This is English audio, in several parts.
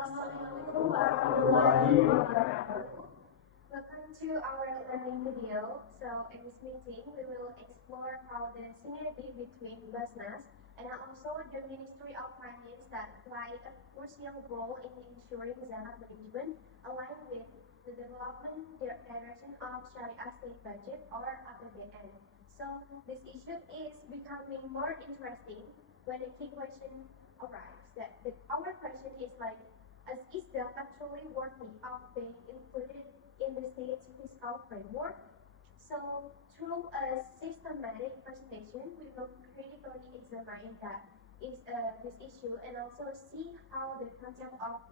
Assalamualaikum warahmatullahi wabarakatuh. Welcome to our learning video. So in this meeting, we will explore how the synergy between BAZNAS and also the Ministry of Finance that play a crucial role in ensuring Zakat management align with the development direction of Sharia State Budget or APBN. So this issue is becoming more interesting when a key question arrives. Our question is like, is Zakat truly worthy of being included in the state's fiscal framework? So through a systematic presentation, we will critically examine this issue and also see how the concept of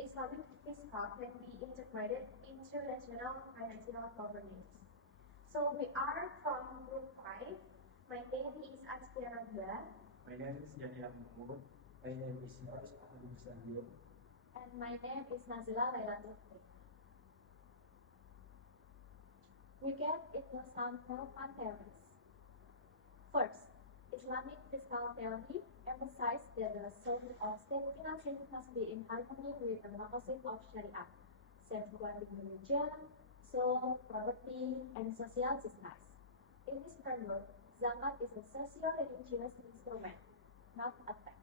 Islamic fiscal can be integrated into national financial governance. So we are from Group 5. My name is Adzkia Nabila. My name is Yahye. My name is Firstantyo. And my name is Nazila, Lailatul. We get into some fun theories. First, Islamic fiscal theory emphasizes that the source of state financing must be in harmony with the purposes of Sharia, safeguarding religion, soul, property, and social justice. In this framework, Zakat is a socio-religious instrument, not a tax.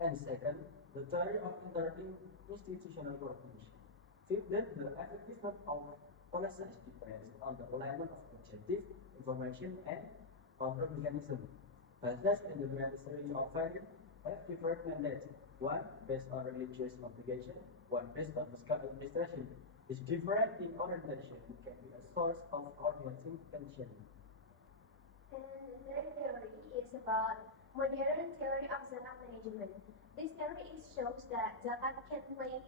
And second, the theory of interinstitutional coordination. Fifth, that the effectiveness of policies depends on the alignment of objective, information, and control mechanism. BAZNAS and the Ministry of Finance have different mandates. One based on religious obligation, one based on fiscal administration. Is different in orientation. It can be a source of coordinating tension. And the third theory is about modern theory of Zakat management. This theory shows that Zakat can play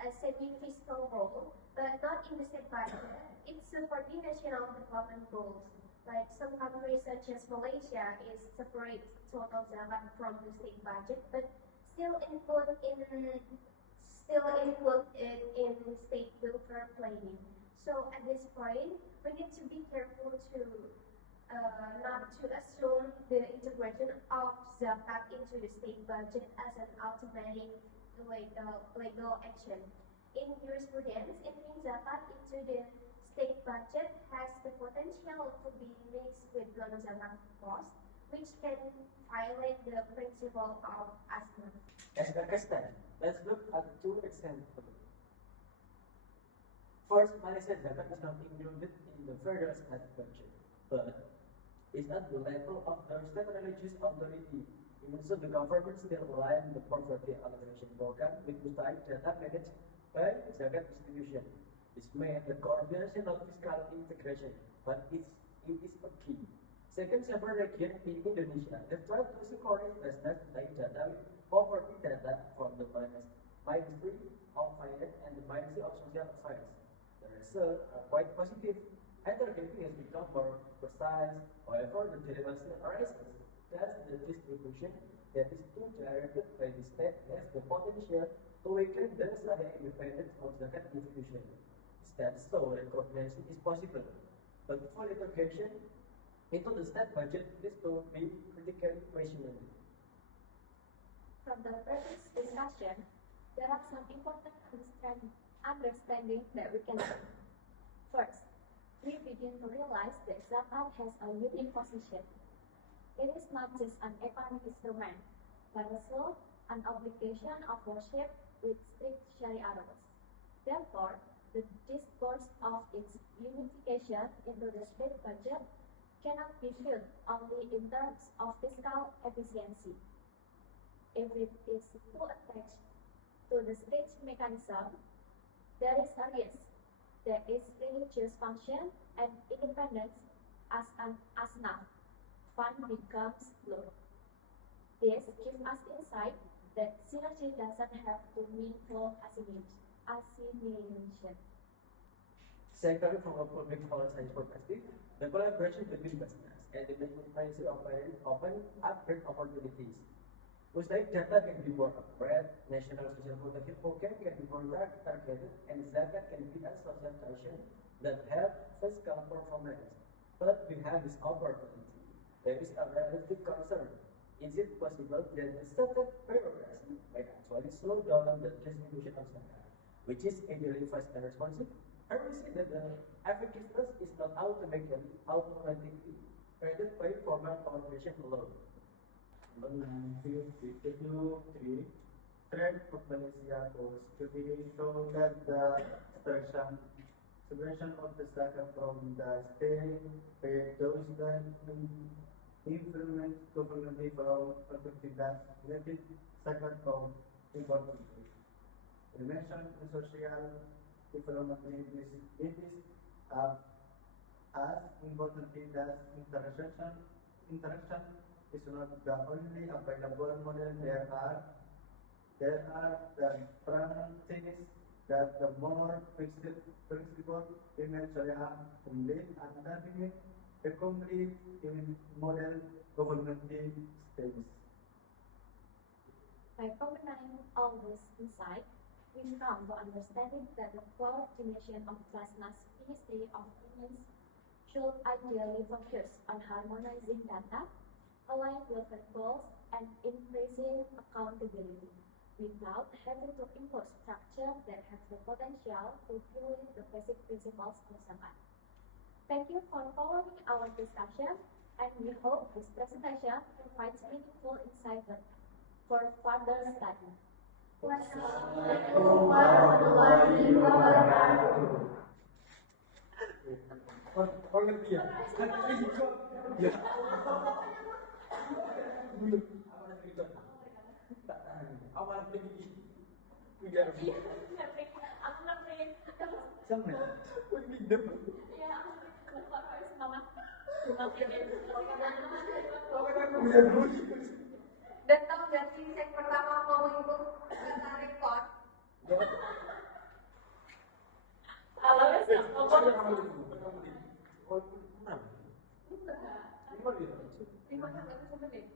a semi-fiscal role, but not in the state budget. It's supporting national development goals. Like some countries such as Malaysia is separate total Zakat from the state budget, but still include it in state welfare planning. So at this point, we need to be careful to not to assume the integration of Zakat into the state budget as an automatic legal action. In jurisprudence, entering Zakat into the state budget has the potential to be mixed with non-Zakat costs, which can violate the principle of ASNA. As a case study, let's look at two examples. First, Malaysia Zakat is not included in the federal state budget, but is at the level of the state religious authority. Even so, the government still relies on the poverty alleviation program with mustahil data managed by Zakat distribution. This made the coordination of fiscal integration, but it is a key. Second, several regions in Indonesia have tried to synchronize BAZNAS data with poverty data from the Ministry of Finance and the Ministry of Social Affairs. The results are quite positive. Aggregating has become more precise. However, the dilemma still arises that the distribution that is too directed by the state has the potential to weaken the Sharia independence of Zakat distribution. That's so that coordination is possible, but full integration into the state budget is to be critically questioned. From the previous discussion, there are some important understanding that we can do. First, we begin to realize that Zakat has a unique position. It is not just an economic instrument, but also an obligation of worship with strict Sharia rules. Therefore, the discourse of its unification into the state budget cannot be viewed only in terms of fiscal efficiency. If it is too attached to the state mechanism, there is a risk that its religious function and independence as an ASNA fund becomes low. This gives us insight that synergy doesn't have to mean full assimilation. Second, from a public policy perspective, the collaboration between BAZNAS and the Ministry of Finance open up great opportunities. Mustahil data can be more accurate, national social protection program can be more targeted, and Zakat can be a social caution that help fiscal performance. But behind this opportunity, there is a realistic concern. Is it possible that the stated bureaucracy might actually slow down the distribution of zakat, which is ideally fast and responsive? And we see that the effectiveness is not automatically rated by formal calculation alone. Trend of Malaysia goes to be shown that the separation of the zakat from the state by those that influence government from productivitas related zakat of important. The mentioned in social development it is as important as interaction is not the only available model. There are the practices that the more flexible women Sharia complete and having a complete in model government states. By combining all this insight, we come to understanding that the coordination of BAZNAS Ministry of Finance should ideally focus on harmonizing data, align welfare goals, and increasing accountability, without having to impose structure that have the potential to violate the basic principles of Zakat. Thank you for following our discussion, and we hope this presentation provides meaningful insight for further study. Wassalamualaikum warahmatullahi wabarakatuh. Dan tahu nggak sih set pertama ngomong itu kata rekor? Kalau Lima menit.